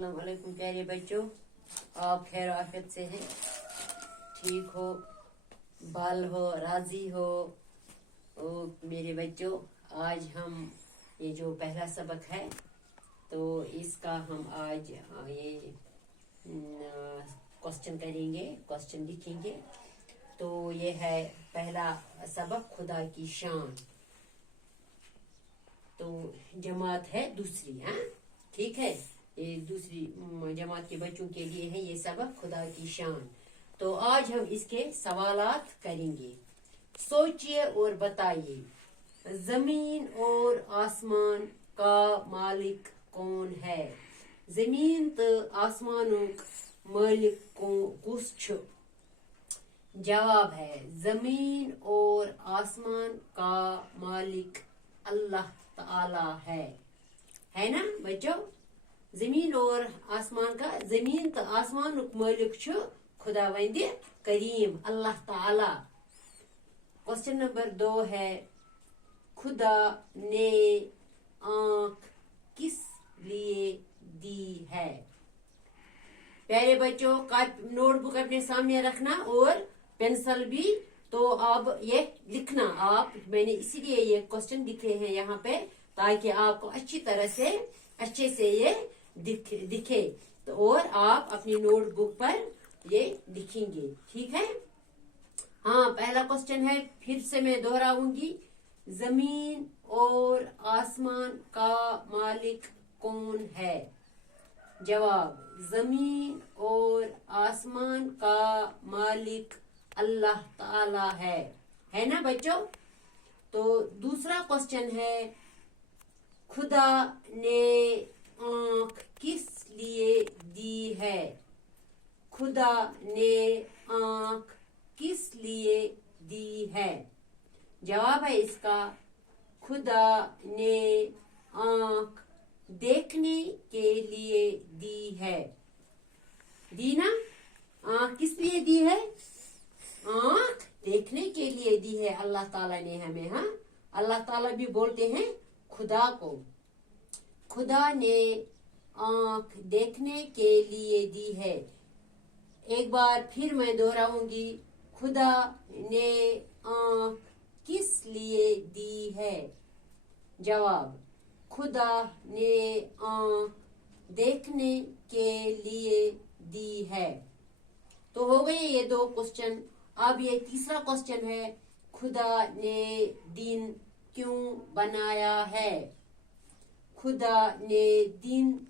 अस्सलामुअलैकुम प्यारे बच्चों, आप खैर आफियत से हैं, ठीक हो, बाल हो, राजी हो। मेरे बच्चों, आज हम ये जो पहला सबक है तो इसका हम आज ये क्वेश्चन करेंगे, क्वेश्चन लिखेंगे। तो ये है पहला सबक, खुदा की शान। तो जमात है दूसरी, हाँ ठीक है, ये दूसरी जमात के बच्चों के लिए है ये सबक, खुदा की शान। तो आज हम इसके सवालात करेंगे। सोचिए और बताइए, जमीन और आसमान का मालिक कौन है? जमीन तो आसमानों मालिक कुस छु? जवाब है, जमीन और आसमान का मालिक अल्लाह ताला है ना बच्चों? जमीन और आसमान का, जमीन तो आसमान मालिक छु खुदावंद करीम अल्लाह ताला। क्वेश्चन नंबर 2 है, खुदा ने आंख किस लिए दी है? प्यारे बच्चों, नोटबुक अपने सामने रखना और पेंसिल भी। तो अब ये लिखना आप, मैंने इसीलिए ये क्वेश्चन लिखे हैं यहाँ पे ताकि आपको अच्छी तरह से अच्छे से ये दिखे। तो और आप अपनी नोटबुक पर ये लिखेंगे, ठीक है? हाँ, पहला क्वेश्चन है, फिर से मैं दोहराऊंगी, जमीन और आसमान का मालिक कौन है? जवाब, जमीन और आसमान का मालिक अल्लाह ताला है ना बच्चों? तो दूसरा क्वेश्चन है, खुदा ने आंख किस लिए दी है? खुदा ने आंख किस लिए दी है? जवाब है इसका, खुदा ने आंख देखने के लिए दी है। दी ना? आंख किस लिए दी है? आंख देखने के लिए दी है अल्लाह ताला ने हमें। हाँ, अल्लाह ताला भी बोलते हैं खुदा को, खुदा ने आंख देखने के लिए दी है। एक बार फिर मैं दोहराऊंगी, खुदा ने आंख किस लिए दी है? जवाब, खुदा ने आंख देखने के लिए दी है। तो हो गए ये 2 क्वेश्चन। अब ये तीसरा क्वेश्चन है, खुदा ने दिन क्यों बनाया है? खुदा ने दिन